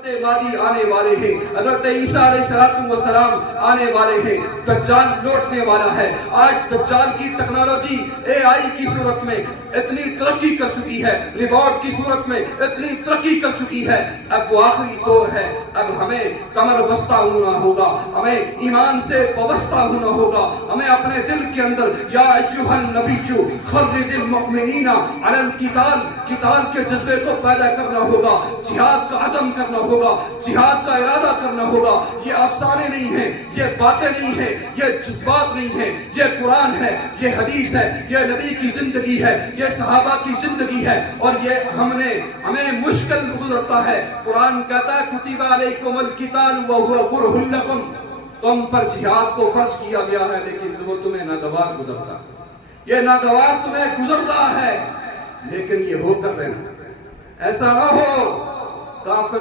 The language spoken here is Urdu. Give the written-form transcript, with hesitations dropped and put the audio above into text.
حضرت مہدی آنے والے ہیں، حضرت عیسیٰ علیہ السلام آنے والے ہیں، دجال لوٹنے والا ہے۔ آج دجال کی ٹیکنالوجی AI کی صورت میں اتنی ترقی کر چکی ہے، ریبوٹ کی صورت میں اتنی ترقی کر چکی ہے، اب وہ آخری دور ہے۔ اب ہمیں کمر بستہ ہونا ہوگا، ہمیں ایمان سے وابستہ ہونا ہوگا، ہمیں اپنے دل کے اندر یا ایھا النبی خرج المؤمنین علی القتال، قتال کے جذبے کو پیدا کرنا ہوگا، جہاد کا عزم کرنا ہوگا، جہاد کا ارادہ کرنا ہوگا۔ یہ افسانے نہیں ہیں، یہ باتیں نہیں ہیں، یہ جذبات نہیں ہیں، یہ قرآن ہے، یہ حدیث ہے، یہ نبی کی زندگی ہے، یہ صحابہ کی زندگی ہے، اور یہ ہمیں مشکل گزرتا ہے۔ قرآن کہتا ہے کتب علیکم القتال وہو کرہ لکم، تم پر جہاد کو فرض کیا گیا ہے لیکن وہ تمہیں ناگوار گزرتا ہے، یہ ناگوار تمہیں گزر رہا ہے، لیکن یہ ہو کر رہنا۔ ایسا نہ ہو کافر